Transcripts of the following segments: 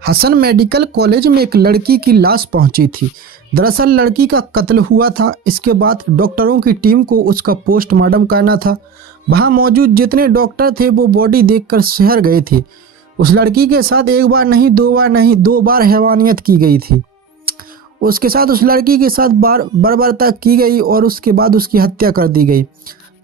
Hasan medical college में एक लड़की की लाश पहुंची थी। दरअसल लड़की का कत्ल हुआ था। इसके बाद डॉक्टरों की टीम को उसका पोस्टमार्टम करना था। वहां मौजूद जितने डॉक्टर थे वो बॉडी देखकर शहर गए थे। उस लड़की के साथ एक बार नहीं, दो बार नहीं, 2 बार हैवानियत की गई थी। उसके साथ उस लड़की के साथ बर्बरता की गई और उसके बाद उसकी हत्या कर दी गई।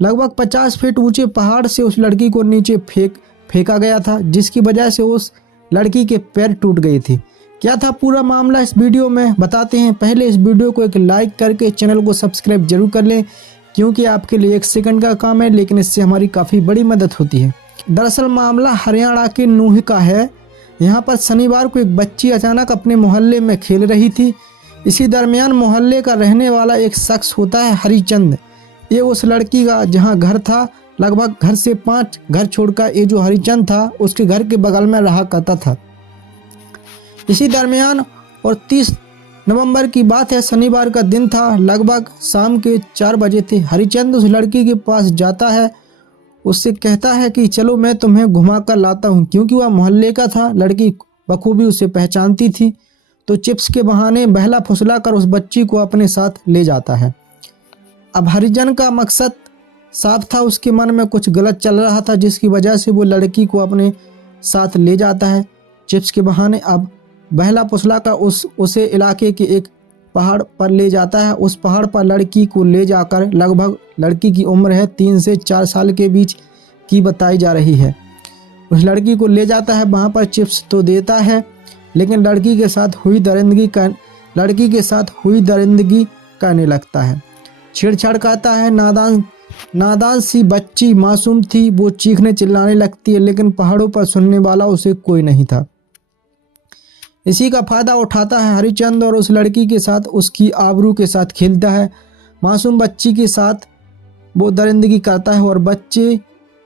लगभग 50 फीट ऊंचे पहाड़ से उस लड़की को नीचे फेंका गया था, जिसकी वजह से उस लड़की के पैर टूट गए थे। क्या था पूरा मामला इस वीडियो में बताते हैं। पहले इस वीडियो को एक लाइक करके चैनल को सब्सक्राइब जरूर कर लें, क्योंकि आपके लिए 1 सेकंड का काम है, लेकिन इससे हमारी काफ़ी बड़ी मदद होती है। दरअसल मामला हरियाणा के नूंह का है। यहाँ पर शनिवार को एक बच्ची अचानक अपने मोहल्ले में खेल रही थी। इसी दरमियान मोहल्ले का रहने वाला एक शख्स होता है हरिचंद। ये उस लड़की का जहाँ घर था, लगभग घर से 5 घर छोड़कर ये जो हरिचंद था उसके घर के बगल में रहा करता था। इसी दरमियान और 30 नवंबर की बात है, शनिवार का दिन था, लगभग शाम के 4 बजे थे। हरिचंद उस लड़की के पास जाता है, उससे कहता है कि चलो मैं तुम्हें घुमा कर लाता हूँ। क्योंकि वह मोहल्ले का था, लड़की बखूबी उसे पहचानती थी, तो चिप्स के बहाने बहला फुसला कर उस बच्ची को अपने साथ ले जाता है। अब हरिजन का मकसद साफ था, उसके मन में कुछ गलत चल रहा था, जिसकी वजह से वो लड़की को अपने साथ ले जाता है चिप्स के बहाने। अब बहला फुसला कर उसे इलाके के एक पहाड़ पर ले जाता है। उस पहाड़ पर लड़की को ले जाकर, लगभग लड़की की उम्र है 3 से 4 साल के बीच की बताई जा रही है, उस लड़की को ले जाता है। वहाँ पर चिप्स तो देता है, लेकिन लड़की के साथ हुई दरिंदगी करने लगता है, छेड़छाड़ करता है। नादान सी बच्ची मासूम थी, वो चीखने चिल्लाने लगती है, लेकिन पहाड़ों पर सुनने वाला उसे कोई नहीं था। इसी का फायदा उठाता है हरिचंद और उस लड़की के साथ उसकी आबरू के साथ खेलता है। मासूम बच्ची के साथ वो दरिंदगी करता है और बच्चे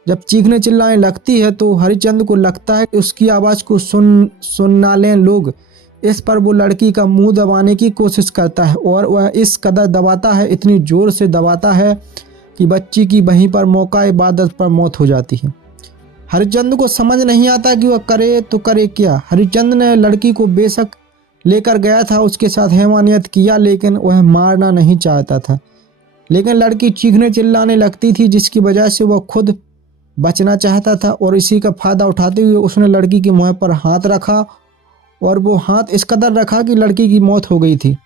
जब चीखने चिल्लाने लगती है तो हरिचंद को लगता है कि उसकी आवाज़ को सुनना लें लोग। इस पर वो लड़की का मुंह दबाने की कोशिश करता है और वह इस कदर दबाता है, इतनी ज़ोर से दबाता है कि बच्ची की वहीं पर मौका इबादत पर मौत हो जाती है। हरिचंद को समझ नहीं आता कि वह करे तो करे क्या। हरिचंद ने लड़की को बेशक लेकर गया था, उसके साथ हैवानियत किया, लेकिन वह मारना नहीं चाहता था। लेकिन लड़की चीखने चिल्लाने लगती थी, जिसकी वजह से वह खुद बचना चाहता था और इसी का फ़ायदा उठाते हुए उसने लड़की के मुँह पर हाथ रखा और वो हाथ इस कदर रखा कि लड़की की मौत हो गई थी।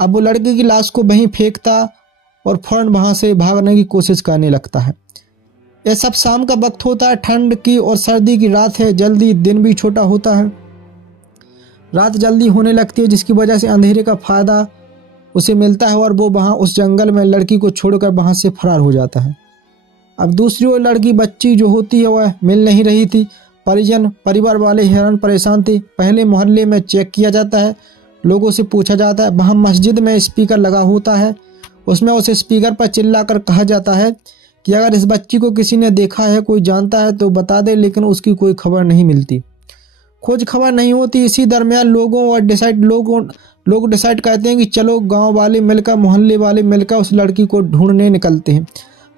अब वो लड़की की लाश को वहीं फेंकता और फौरन वहाँ से भागने की कोशिश करने लगता है। यह सब शाम का वक्त होता है, ठंड की और सर्दी की रात है, जल्दी दिन भी छोटा होता है, रात जल्दी होने लगती है, जिसकी वजह से अंधेरे का फ़ायदा उसे मिलता है और वो वहाँ उस जंगल में लड़की को छोड़कर वहाँ से फरार हो जाता है। अब दूसरी ओर लड़की बच्ची जो होती है वह मिल नहीं रही थी। परिवार वाले हैरान परेशान थे। पहले मोहल्ले में चेक किया जाता है, लोगों से पूछा जाता है। वहाँ मस्जिद में स्पीकर लगा होता है, उसमें उस स्पीकर पर चिल्लाकर कहा जाता है कि अगर इस बच्ची को किसी ने देखा है, कोई जानता है तो बता दे, लेकिन उसकी कोई खबर नहीं मिलती, खोज खबर नहीं होती। इसी दरमियान लोग डिसाइड करते हैं कि चलो गांव वाले मिलकर, मोहल्ले वाले मिलकर उस लड़की को ढूंढने निकलते हैं।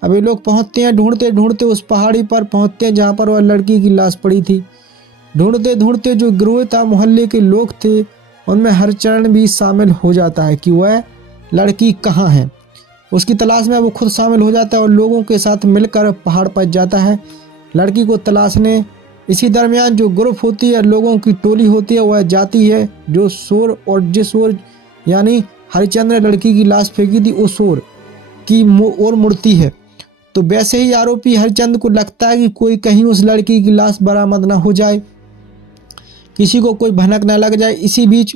अब ये लोग पहुंचते हैं, ढूंढते ढूंढते उस पहाड़ी पर पहुंचते हैं जहां पर वह लड़की की लाश पड़ी थी। ढूंढते ढूंढते जो गिरोह था, मोहल्ले के लोग थे, उनमें हरिचंद भी शामिल हो जाता है कि वह लड़की कहाँ है। उसकी तलाश में वो खुद शामिल हो जाता है और लोगों के साथ मिलकर पहाड़ पर जाता है लड़की को तलाशने। इसी दरमियान जो ग्रुप होती है, लोगों की टोली होती है, वह जाती है जो शोर और जिस ओर यानी हरिचंद ने लड़की की लाश फेंकी थी उस ओर की ओर मुड़ती है। तो वैसे ही आरोपी हरिचंद को लगता है कि कोई कहीं उस लड़की की लाश बरामद ना हो जाए, किसी को कोई भनक ना लग जाए। इसी बीच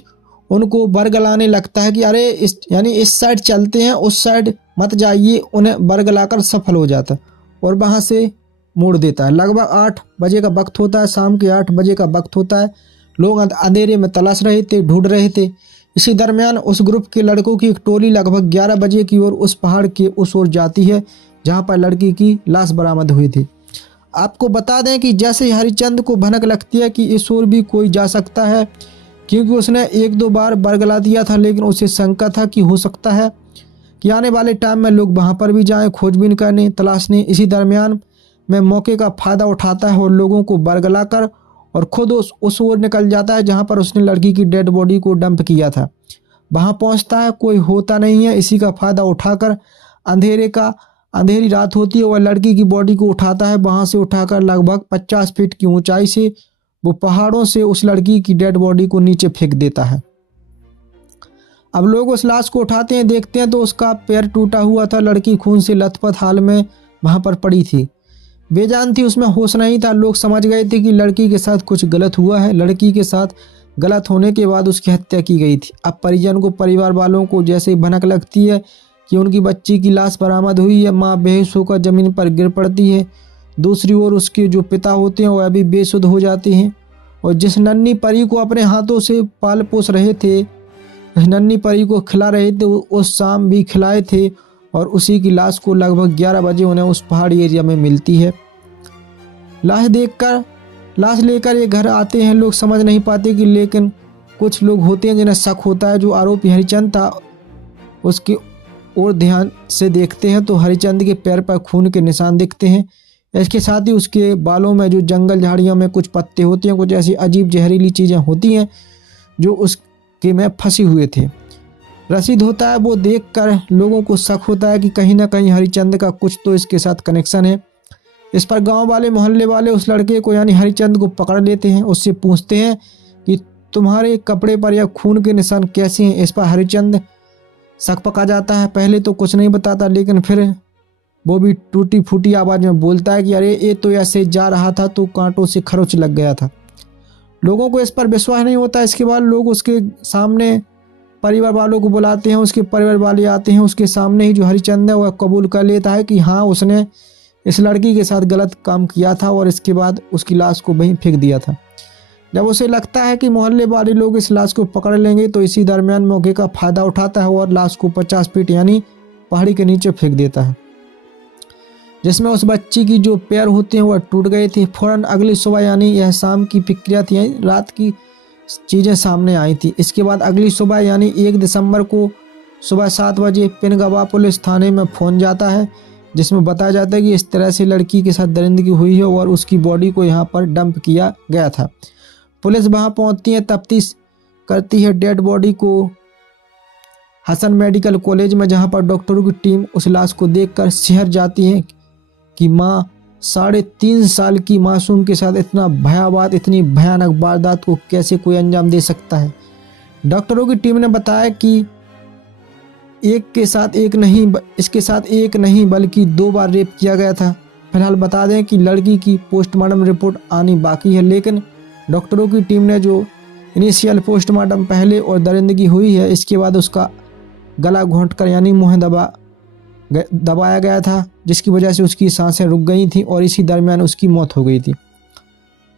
उनको बरगलाने लगता है कि अरे इस साइड चलते हैं, उस साइड मत जाइए। उन्हें बरगलाकर सफल हो जाता है और वहाँ से मोड़ देता है। लगभग 8 बजे का वक्त होता है, शाम के 8 बजे का वक्त होता है। लोग अंधेरे में तलाश रहे थे, ढूंढ रहे थे। इसी दरमियान उस ग्रुप के लड़कों की एक टोली लगभग 11 बजे की ओर उस पहाड़ के उस ओर जाती है जहाँ पर लड़की की लाश बरामद हुई थी। आपको बता दें कि जैसे ही हरिचंद को भनक लगती है कि इस ओर भी कोई जा सकता है, क्योंकि उसने 1-2 बार बरगला दिया था, लेकिन उसे शंका था कि हो सकता है कि आने वाले टाइम में लोग वहाँ पर भी जाएं खोजबीन करने, तलाशने। इसी दरमियान में मौके का फ़ायदा उठाता है और लोगों को बरगला कर और खुद उस ओर निकल जाता है जहां पर उसने लड़की की डेड बॉडी को डंप किया था। वहां पहुंचता है, कोई होता नहीं है। इसी का फायदा उठाकर अंधेरी रात होती है, वह लड़की की बॉडी को उठाता है। वहां से उठाकर लगभग 50 फीट की ऊंचाई से वो पहाड़ों से उस लड़की की डेड बॉडी को नीचे फेंक देता है। अब लोग उस लाश को उठाते हैं, देखते हैं तो उसका पैर टूटा हुआ था। लड़की खून से लथपथ हाल में वहां पर पड़ी थी, बेजान थी, उसमें होश नहीं था। लोग समझ गए थे कि लड़की के साथ कुछ गलत हुआ है। लड़की के साथ गलत होने के बाद उसकी हत्या की गई थी। अब परिवार वालों को जैसे भनक लगती है कि उनकी बच्ची की लाश बरामद हुई है। माँ बेहोश होकर जमीन पर गिर पड़ती है। दूसरी ओर उसके जो पिता होते हैं वह भी बेसुध हो जाते हैं, और जिस नन्ही परी को अपने हाथों से पाल पोस रहे थे, नन्ही परी को खिला रहे थे, उस शाम भी खिलाए थे, और उसी की लाश को लगभग 11 बजे उन्हें उस पहाड़ी एरिया में मिलती है। लाश लेकर ये घर आते हैं। लोग समझ नहीं पाते कि, लेकिन कुछ लोग होते हैं जिन्हें शक होता है। जो आरोपी हरिचंद था उसकी ओर ध्यान से देखते हैं तो हरिचंद के पैर पर खून के निशान दिखते हैं। इसके साथ ही उसके बालों में जो जंगल झाड़ियों में कुछ पत्ते होते हैं, कुछ ऐसी अजीब जहरीली चीज़ें होती हैं जो उसके में फंसी हुए थे। रसीद होता है, वो देखकर लोगों को शक होता है कि कहीं ना कहीं हरिचंद का कुछ तो इसके साथ कनेक्शन है। इस पर गांव वाले, मोहल्ले वाले उस लड़के को यानी हरिचंद को पकड़ लेते हैं। उससे पूछते हैं कि तुम्हारे कपड़े पर यह खून के निशान कैसे हैं। इस पर हरिचंद शक पका जाता है। पहले तो कुछ नहीं बताता, लेकिन फिर वो भी टूटी फूटी आवाज़ में बोलता है कि अरे ये तो ऐसे जा रहा था तो कांटों से खरोच लग गया था। लोगों को इस पर विश्वास नहीं होता। इसके बाद लोग उसके सामने परिवार वालों को बुलाते हैं। उसके परिवार वाले आते हैं। उसके सामने ही जो हरिचंद है वह कबूल कर लेता है कि हाँ, उसने इस लड़की के साथ गलत काम किया था और इसके बाद उसकी लाश को वहीं फेंक दिया था। जब उसे लगता है कि मोहल्ले वाले लोग इस लाश को पकड़ लेंगे तो इसी दरमियान मौके का फायदा उठाता है और लाश को 50 फीट यानी पहाड़ी के नीचे फेंक देता है, जिसमें उस बच्ची की जो पैर होते हैं वह टूट गए थे। फौरन अगली सुबह यानी यह शाम की प्रक्रिया थी, रात की चीज़ें सामने आई थी। इसके बाद अगली सुबह यानी 1 दिसंबर को सुबह 7 बजे पिनगवा पुलिस थाने में फ़ोन जाता है, जिसमें बताया जाता है कि इस तरह से लड़की के साथ दरिंदगी हुई है और उसकी बॉडी को यहाँ पर डंप किया गया था। पुलिस वहाँ पहुँचती है, तफ्तीश करती है डेड बॉडी को हसन मेडिकल कॉलेज में, जहाँ पर डॉक्टरों की टीम उस लाश को देखकर सिहर जाती है कि माँ 3.5 साल की मासूम के साथ इतनी भयानक वारदात को कैसे कोई अंजाम दे सकता है। डॉक्टरों की टीम ने बताया कि इसके साथ एक नहीं बल्कि 2 बार रेप किया गया था। फिलहाल बता दें कि लड़की की पोस्टमार्टम रिपोर्ट आनी बाकी है, लेकिन डॉक्टरों की टीम ने जो इनिशियल पोस्टमार्टम पहले और दरिंदगी हुई है, इसके बाद उसका गला घोंटकर यानी मुँह दबाया गया था, जिसकी वजह से उसकी सांसें रुक गई थी और इसी दरमियान उसकी मौत हो गई थी।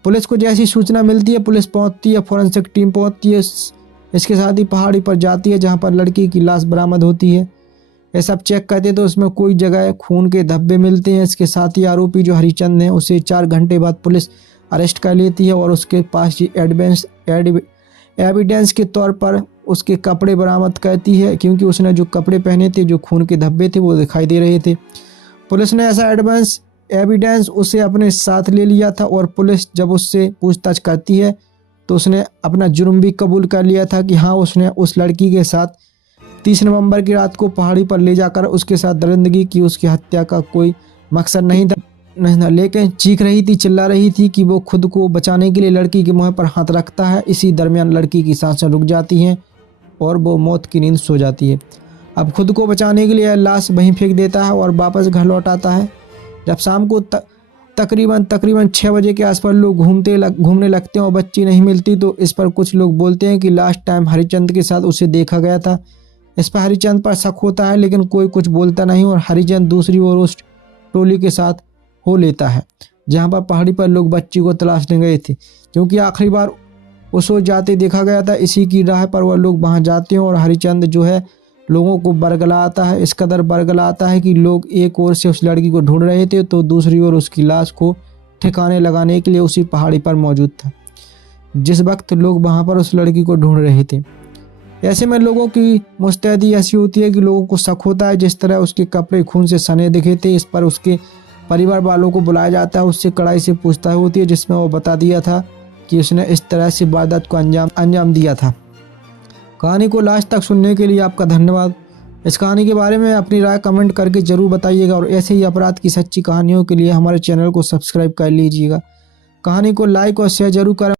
पुलिस को जैसी सूचना मिलती है पुलिस पहुंचती है, फॉरेंसिक टीम पहुंचती है। इसके साथ ही पहाड़ी पर जाती है जहां पर लड़की की लाश बरामद होती है। ये सब चेक करते हैं तो उसमें कोई जगह खून के धब्बे मिलते हैं। इसके साथ ही आरोपी जो हरिचंद है उसे 4 घंटे बाद पुलिस अरेस्ट कर लेती है और उसके पास एविडेंस के तौर पर उसके कपड़े बरामद करती है, क्योंकि उसने जो कपड़े पहने थे जो खून के धब्बे थे वो दिखाई दे रहे थे। पुलिस ने ऐसा एविडेंस उसे अपने साथ ले लिया था और पुलिस जब उससे पूछताछ करती है तो उसने अपना जुर्म भी कबूल कर लिया था कि हाँ, उसने उस लड़की के साथ 30 नवंबर की रात को पहाड़ी पर ले जाकर उसके साथ दरिंदगी की। उसकी हत्या का कोई मकसद नहीं था, लेकिन चीख रही थी, चिल्ला रही थी कि वो खुद को बचाने के लिए लड़की के मुँह पर हाथ रखता है। इसी दरमियान लड़की की सांसें रुक जाती हैं और वो मौत की नींद सो जाती है। अब खुद को बचाने के लिए लाश वहीं फेंक देता है और वापस घर लौट आता है। जब शाम को तकरीबन 6 बजे के आसपास लोग घूमने लगते हैं और बच्ची नहीं मिलती, तो इस पर कुछ लोग बोलते हैं कि लास्ट टाइम हरिचंद के साथ उसे देखा गया था। इस पर हरिचंद पर शक होता है, लेकिन कोई कुछ बोलता नहीं और हरिचंद दूसरी ओर उस टोली के साथ हो लेता है जहाँ पर पहाड़ी पर लोग बच्ची को तलाशने गए थे, क्योंकि आखिरी बार उस ओर जाते देखा गया था। इसी की राह पर वह लोग वहाँ जाते हैं और हरिचंद जो है लोगों को बरगलाता है। इस कदर बरगलाता है कि लोग एक ओर से उस लड़की को ढूंढ रहे थे तो दूसरी ओर उसकी लाश को ठिकाने लगाने के लिए उसी पहाड़ी पर मौजूद था जिस वक्त लोग वहाँ पर उस लड़की को ढूंढ रहे थे। ऐसे में लोगों की मुस्तैदी ऐसी होती है कि लोगों को शक होता है। जिस तरह उसके कपड़े खून से सने दिखे थे, इस पर उसके परिवार वालों को बुलाया जाता है, उससे कड़ाई से पूछताछ होती है, जिसमें वो बता दिया था कि उसने इस तरह से वारदात को अंजाम दिया था। कहानी को लास्ट तक सुनने के लिए आपका धन्यवाद। इस कहानी के बारे में अपनी राय कमेंट करके ज़रूर बताइएगा और ऐसे ही अपराध की सच्ची कहानियों के लिए हमारे चैनल को सब्सक्राइब कर लीजिएगा। कहानी को लाइक और शेयर जरूर करें।